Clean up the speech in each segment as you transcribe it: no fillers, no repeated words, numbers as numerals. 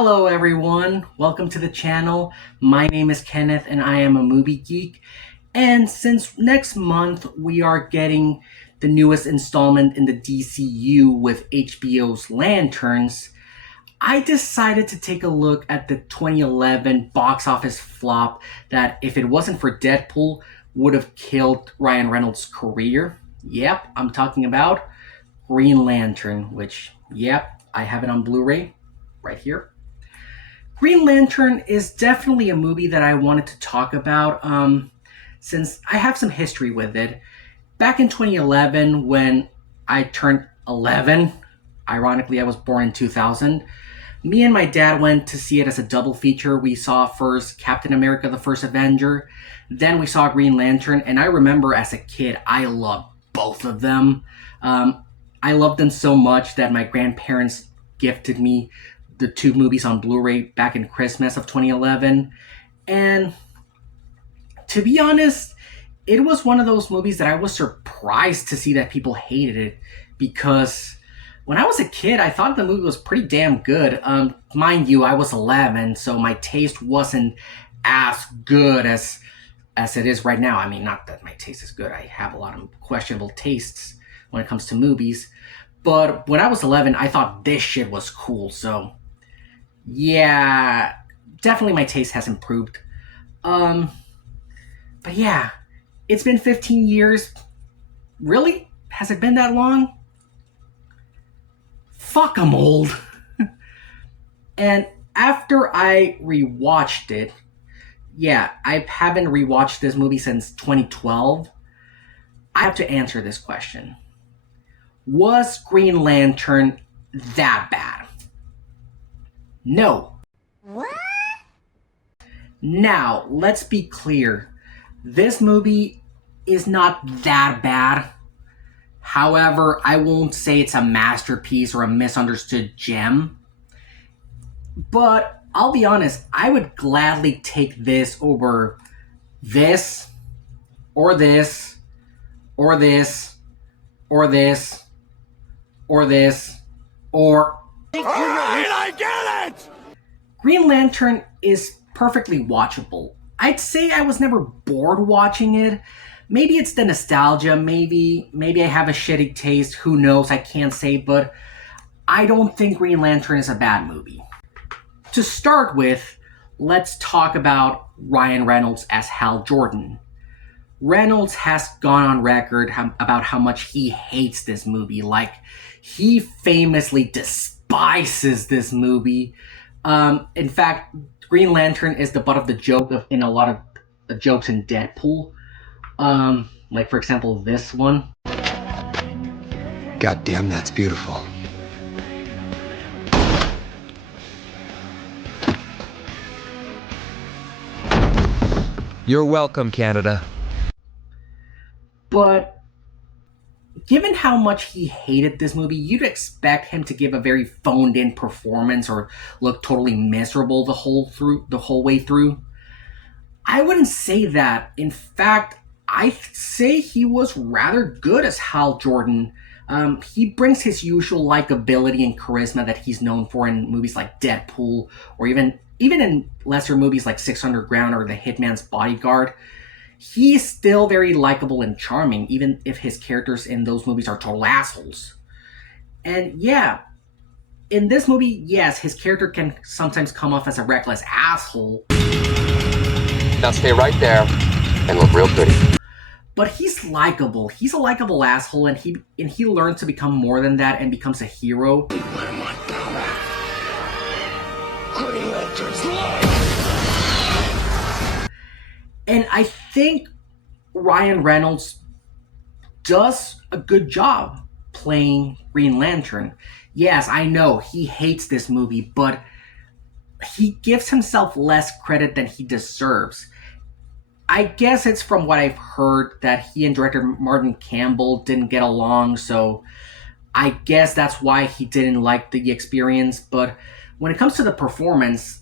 Hello everyone, welcome to the channel. My name is Kenneth and I am a movie geek. And since next month we are getting the newest installment in the DCEU with HBO's Lanterns, I decided to take a look at the 2011 box office flop that, if it wasn't for Deadpool, would have killed Ryan Reynolds' career. Yep, I'm talking about Green Lantern, which, yep, I have it on Blu-ray right here. Green Lantern is definitely a movie that I wanted to talk about since I have some history with it. Back in 2011, when I turned 11, ironically I was born in 2000, me and my dad went to see it as a double feature. We saw first Captain America, the First Avenger, then we saw Green Lantern, and I remember as a kid, I loved both of them. I loved them so much that my grandparents gifted me the two movies on Blu-ray back in Christmas of 2011. And to be honest, it was one of those movies that I was surprised to see that people hated it, because when I was a kid, I thought the movie was pretty damn good. Mind you, I was 11, so my taste wasn't as good as it is right now. I mean, not that my taste is good. I have a lot of questionable tastes when it comes to movies. But when I was 11, I thought this shit was cool, so yeah, definitely my taste has improved. But yeah, it's been 15 years. Really? Has it been that long? Fuck, I'm old. And after I rewatched it, yeah, I haven't rewatched this movie since 2012. I have to answer this question. Was Green Lantern that bad? No. What? Now, let's be clear. This movie is not that bad. However, I won't say it's a masterpiece or a misunderstood gem. But I'll be honest, I would gladly take this over this, or this, or this, or this, or this, or... Alright, I get it! Green Lantern is perfectly watchable. I'd say I was never bored watching it. Maybe it's the nostalgia, maybe I have a shitty taste, who knows, I can't say, but I don't think Green Lantern is a bad movie. To start with, let's talk about Ryan Reynolds as Hal Jordan. Reynolds has gone on record about how much he hates this movie. Like, he famously despises this movie. In fact, Green Lantern is the butt of the joke in a lot of the jokes in Deadpool. Like, for example, this one. God damn, that's beautiful. You're welcome, Canada. But given how much he hated this movie, you'd expect him to give a very phoned-in performance or look totally miserable the whole way through. I wouldn't say that. In fact, I'd say he was rather good as Hal Jordan. He brings his usual likability and charisma that he's known for in movies like Deadpool, or even in lesser movies like Six Underground or The Hitman's Bodyguard. He's still very likable and charming, even if his characters in those movies are total assholes. And yeah, in this movie, yes, his character can sometimes come off as a reckless asshole. Now stay right there and look real pretty. But he's likable. He's a likable asshole, and he learns to become more than that and becomes a hero. And I think Ryan Reynolds does a good job playing Green Lantern. Yes, I know he hates this movie, but he gives himself less credit than he deserves. I guess it's from what I've heard that he and director Martin Campbell didn't get along, so I guess that's why he didn't like the experience. But when it comes to the performance,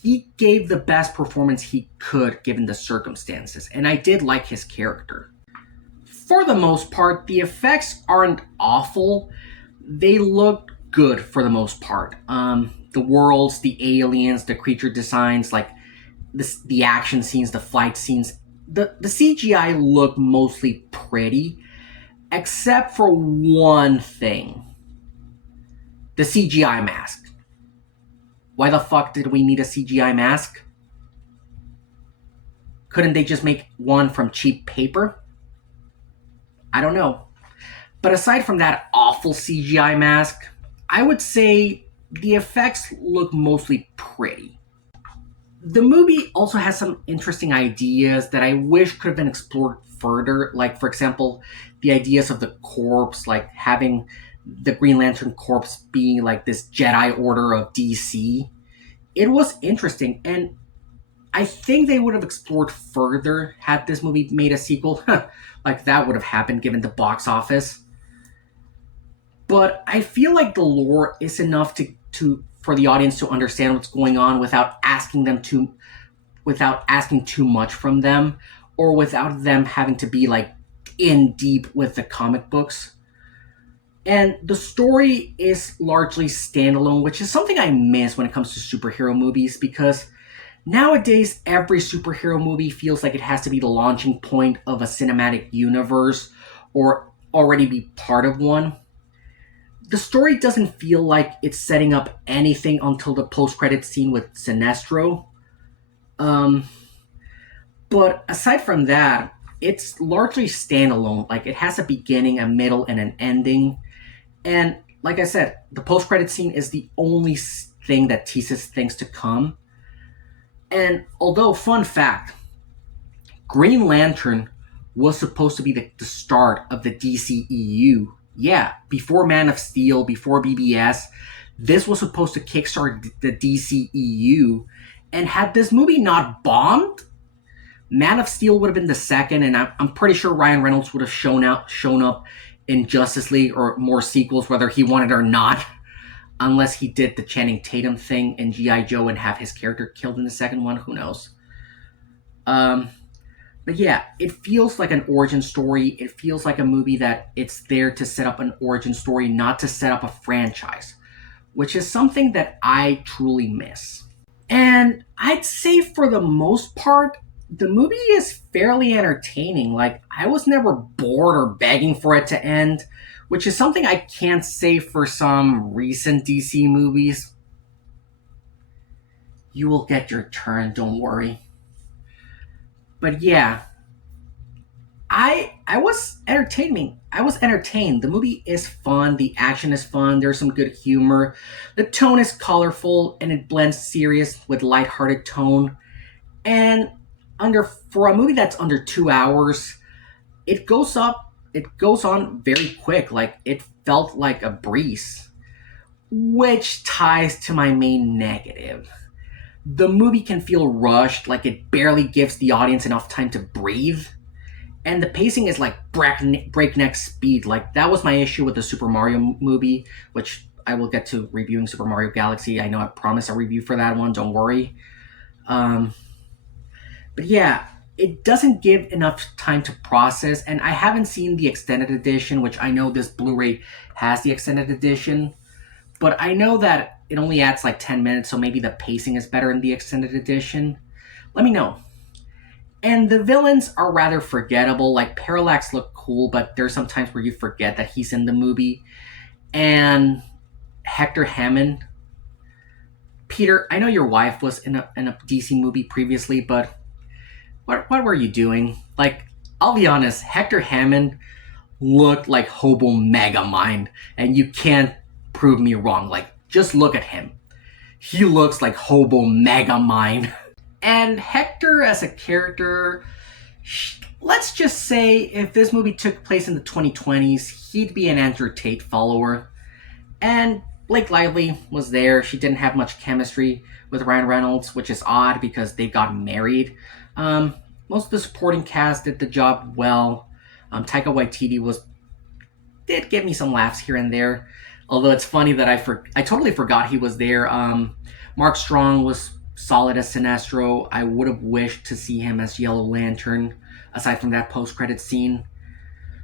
he gave the best performance he could given the circumstances, and I did like his character. For the most part, the effects aren't awful. They look good for the most part. the worlds, the aliens, the creature designs, like the action scenes, the fight scenes, the CGI looked mostly pretty, except for one thing: the CGI mask. Why the fuck did we need a CGI mask? Couldn't they just make one from cheap paper? I don't know. But aside from that awful CGI mask, I would say the effects look mostly pretty. The movie also has some interesting ideas that I wish could have been explored further. Like, for example, the ideas of the corpse, like having the Green Lantern corpse being like this Jedi Order of DC. It was interesting, and I think they would have explored further had this movie made a sequel. Like, that would have happened given the box office. But I feel like the lore is enough to for the audience to understand what's going on without asking too much from them, or without them having to be like in deep with the comic books. And the story is largely standalone, which is something I miss when it comes to superhero movies, because nowadays every superhero movie feels like it has to be the launching point of a cinematic universe or already be part of one. The story doesn't feel like it's setting up anything until the post-credit scene with Sinestro. Um, but aside from that, it's largely standalone. Like, it has a beginning, a middle, and an ending. And like I said, the post-credit scene is the only thing that teases things to come. And although, fun fact, Green Lantern was supposed to be the start of the DCEU. Yeah, before Man of Steel, before BBS, this was supposed to kickstart the DCEU. And had this movie not bombed, Man of Steel would have been the second, and I'm pretty sure Ryan Reynolds would have shown up in Justice League or more sequels, whether he wanted or not, unless he did the Channing Tatum thing in G.I. Joe and have his character killed in the second one. Who knows? But yeah, it feels like an origin story. It feels like a movie that it's there to set up an origin story, not to set up a franchise, which is something that I truly miss. And I'd say for the most part, the movie is fairly entertaining. Like, I was never bored or begging for it to end, which is something I can't say for some recent DC movies. You will get your turn, don't worry. But yeah, I was entertaining. I was entertained. The movie is fun. The action is fun. There's some good humor. The tone is colorful and it blends serious with lighthearted tone. And for a movie that's under 2 hours, it goes on very quick. Like, it felt like a breeze, which ties to my main negative. The movie can feel rushed, like it barely gives the audience enough time to breathe. And the pacing is like breakneck speed. Like, that was my issue with the Super Mario movie, which I will get to reviewing Super Mario Galaxy. I know I promised a review for that one, don't worry. But yeah, it doesn't give enough time to process, and I haven't seen the extended edition, which I know this Blu-ray has the extended edition, but I know that it only adds like 10 minutes, so maybe the pacing is better in the extended edition. Let me know. And the villains are rather forgettable. Like, Parallax looked cool, but there's some times where you forget that he's in the movie. And Hector Hammond. Peter, I know your wife was in a DC movie previously, but what were you doing? Like, I'll be honest, Hector Hammond looked like Hobo Megamind, and you can't prove me wrong. Like, just look at him. He looks like Hobo Megamind. And Hector as a character, let's just say if this movie took place in the 2020s, he'd be an Andrew Tate follower. And Blake Lively was there. She didn't have much chemistry with Ryan Reynolds, which is odd because they got married. Most of the supporting cast did the job well. Taika Waititi did give me some laughs here and there. Although it's funny that I totally forgot he was there. Mark Strong was solid as Sinestro. I would have wished to see him as Yellow Lantern, aside from that post-credit scene.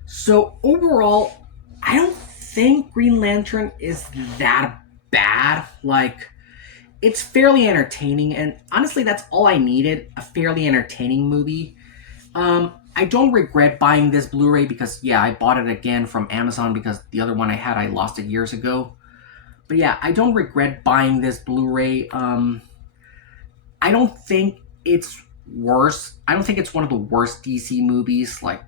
So overall, I don't think Green Lantern is that bad. Like, it's fairly entertaining, and honestly, that's all I needed, a fairly entertaining movie. I don't regret buying this Blu-ray because, yeah, I bought it again from Amazon because the other one I had, I lost it years ago. But yeah, I don't regret buying this Blu-ray. I don't think it's worse. I don't think it's one of the worst DC movies. Like,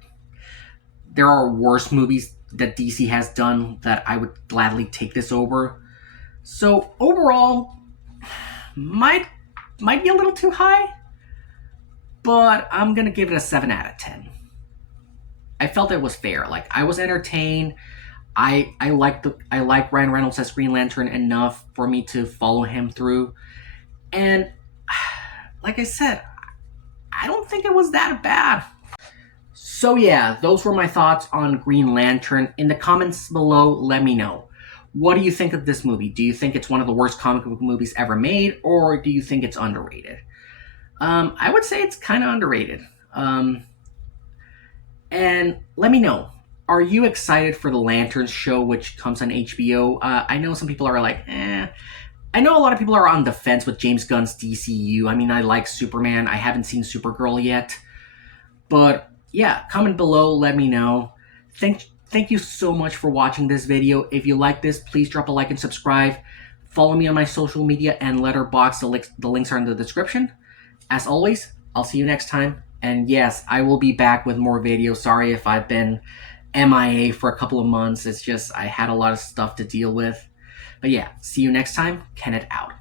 there are worse movies that DC has done that I would gladly take this over. So overall, might be a little too high, but I'm gonna give it a 7 out of 10. I felt it was fair. Like, I was entertained. I like Ryan Reynolds as Green Lantern enough for me to follow him through. And like I said, I don't think it was that bad. So yeah, those were my thoughts on Green Lantern. In the comments below, let me know. What do you think of this movie? Do you think it's one of the worst comic book movies ever made, or do you think it's underrated? I would say it's kind of underrated. And let me know. Are you excited for the Lanterns show, which comes on HBO? I know some people are like, eh. I know a lot of people are on the fence with James Gunn's DCEU. I mean, I like Superman. I haven't seen Supergirl yet. But yeah, comment below, let me know. Thank you so much for watching this video. If you like this, please drop a like and subscribe. Follow me on my social media and Letterboxd. The links are in the description. As always, I'll see you next time. And yes, I will be back with more videos. Sorry if I've been MIA for a couple of months. It's just I had a lot of stuff to deal with. But yeah, see you next time. Kenneth out.